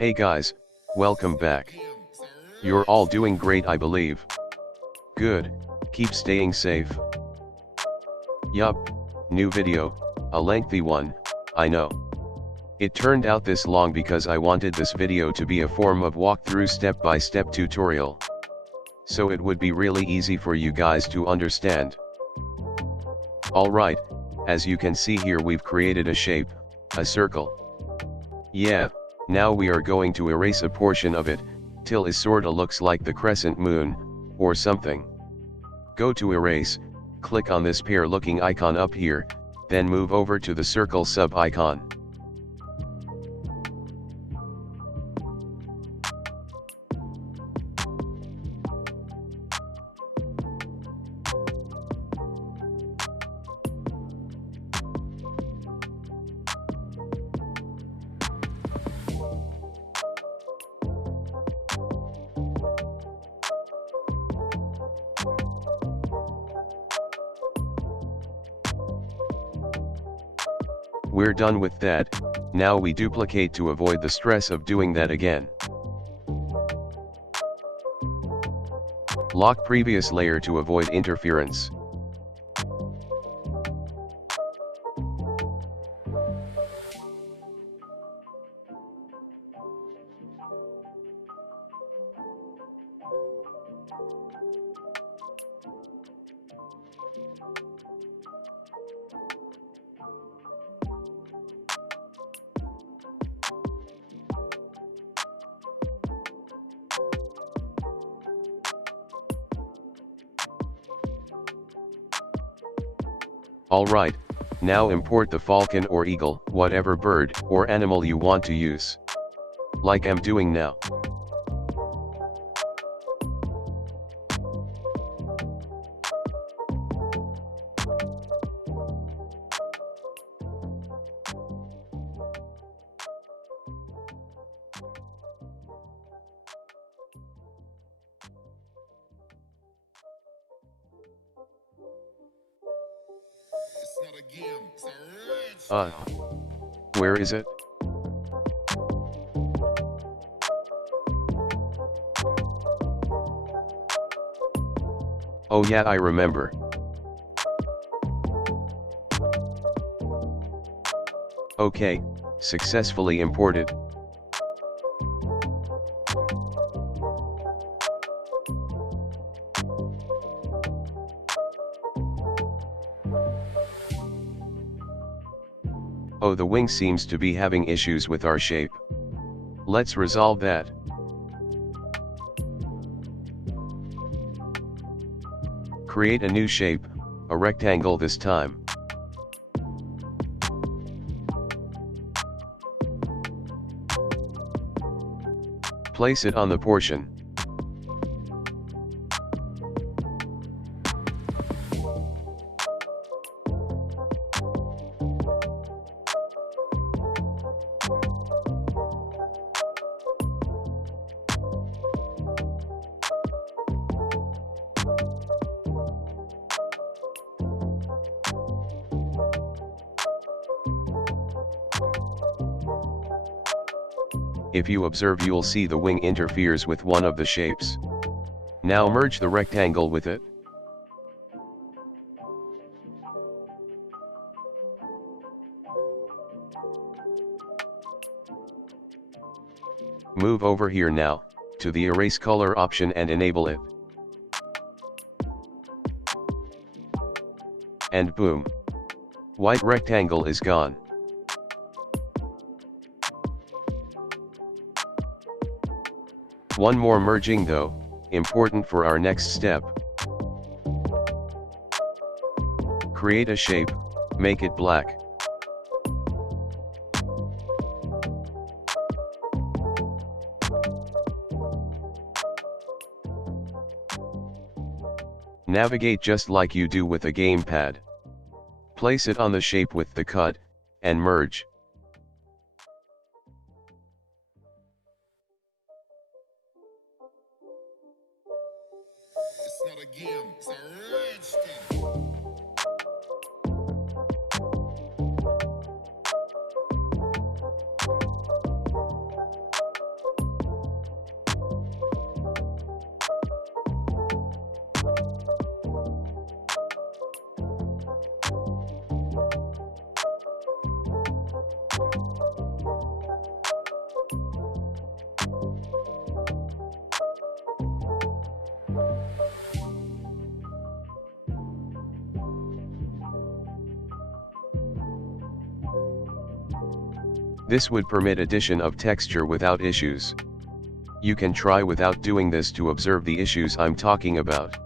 Hey guys, welcome back. You're all doing great, I believe. Good, keep staying safe. Yup, new video, a lengthy one, I know. It turned out this long because I wanted this video to be a form of walkthrough step-by-step tutorial. So it would be really easy for you guys to understand. Alright, as you can see here we've created a shape, a circle. Yeah, now we are going to erase a portion of it, till it sorta looks like the crescent moon, or something. Go to erase, click on this pear looking icon up here, then move over to the circle sub icon. We're done with that, now we duplicate to avoid the stress of doing that again. Lock previous layer to avoid interference. Alright, now import the falcon or eagle, whatever bird or animal you want to use. Like I'm doing now. Where is it? Oh yeah, I remember. Okay, successfully imported. Oh, the wing seems to be having issues with our shape. Let's resolve that. Create a new shape, a rectangle this time. Place it on the portion. If you observe, you'll see the wing interferes with one of the shapes. Now merge the rectangle with it. Move over here now, to the erase color option and enable it. And boom! White rectangle is gone. One more merging though, important for our next step. Create a shape, make it black. Navigate just like you do with a gamepad. Place it on the shape with the cut, and merge. This would permit addition of texture without issues. You can try without doing this to observe the issues I'm talking about.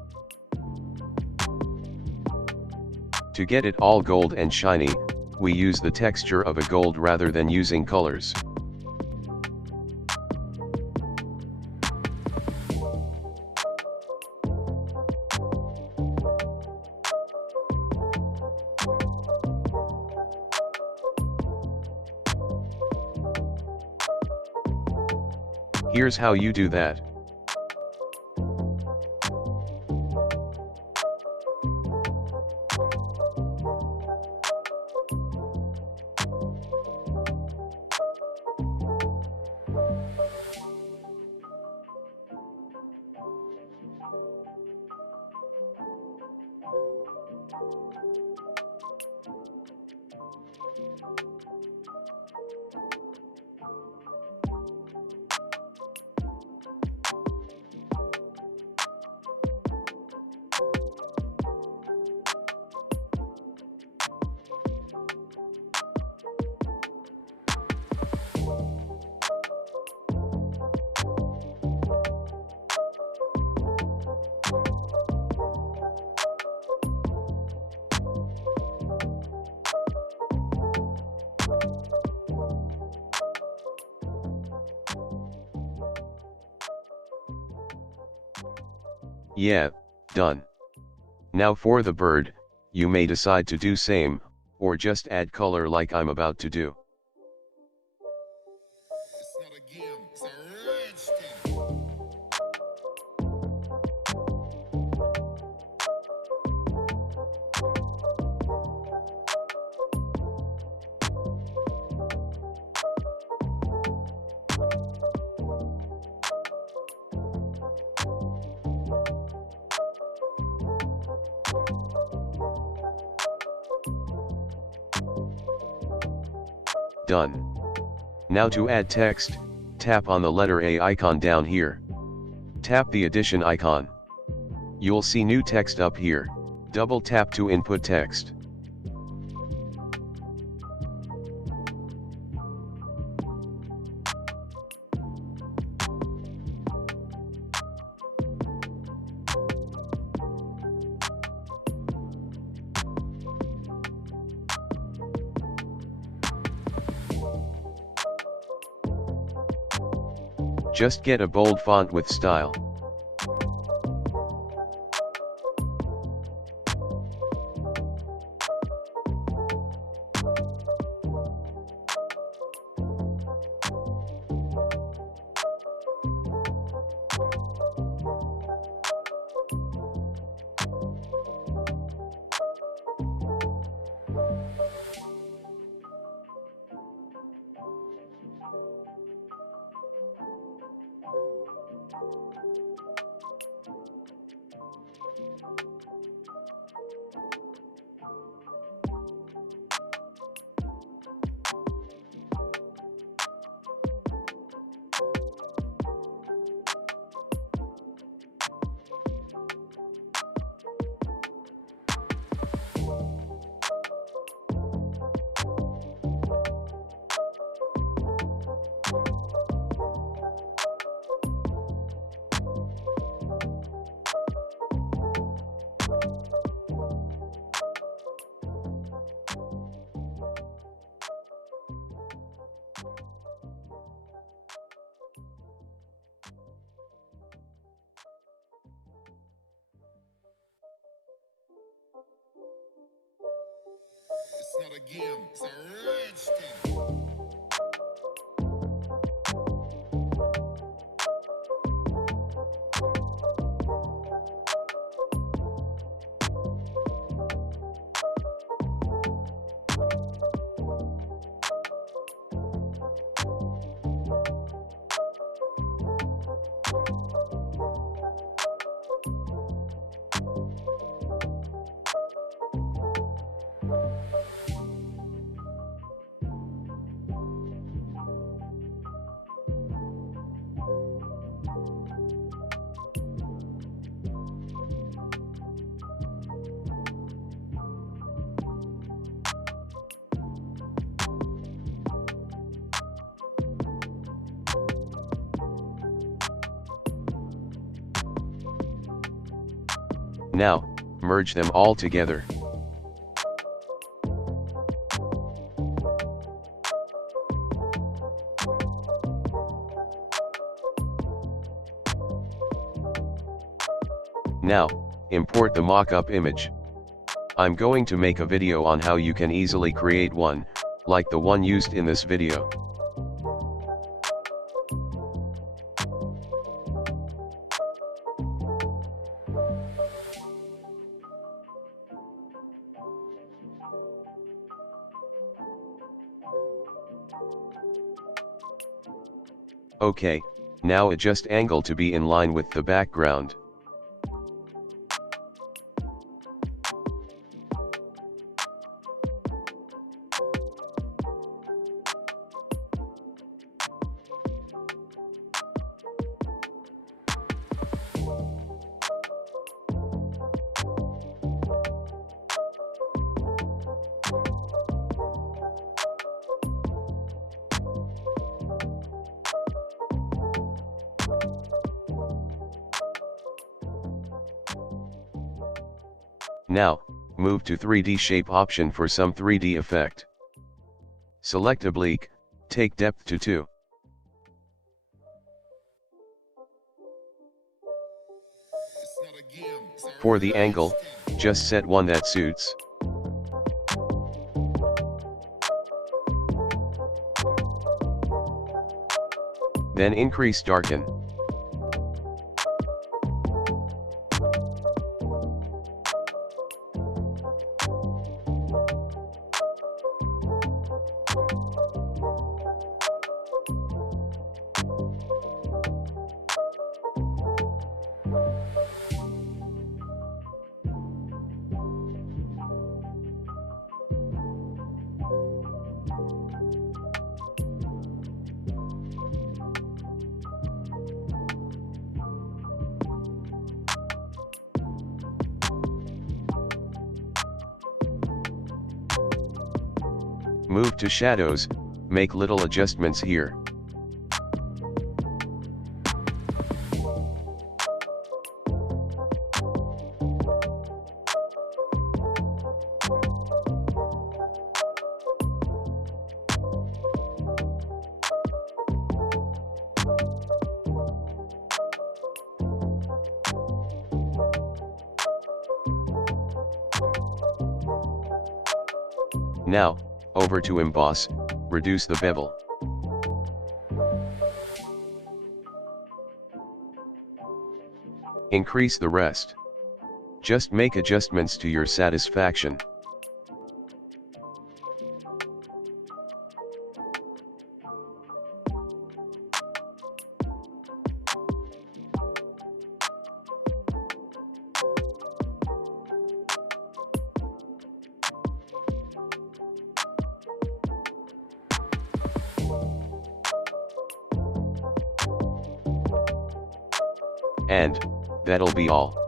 To get it all gold and shiny, we use the texture of a gold rather than using colors. Here's how you do that. Yeah, done. Now for the bird, you may decide to do same, or just add color like I'm about to do. It's not a game, it's a rich thing. Done. Now to add text, tap on the letter A icon down here. Tap the addition icon. You'll see new text up here. Double tap to input text. Just get a bold font with style. It's not a game, it's a rich thing. Now, merge them all together. Now, import the mock-up image. I'm going to make a video on how you can easily create one, like the one used in this video. Okay, now adjust angle to be in line with the background. Now, move to 3D shape option for some 3D effect. Select oblique, take depth to 2. It's not a game, it's a For the angle, just set one that suits. Then increase darken. Move to shadows, make little adjustments here. Now, over to emboss, reduce the bevel. Increase the rest. Just make adjustments to your satisfaction. And, that'll be all.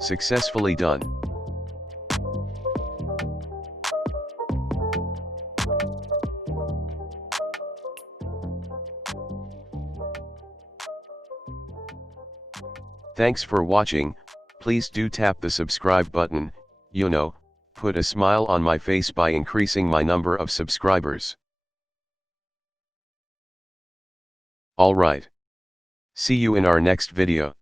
Successfully done. Thanks for watching. Please do tap the subscribe button, put a smile on my face by increasing my number of subscribers. Alright. See you in our next video.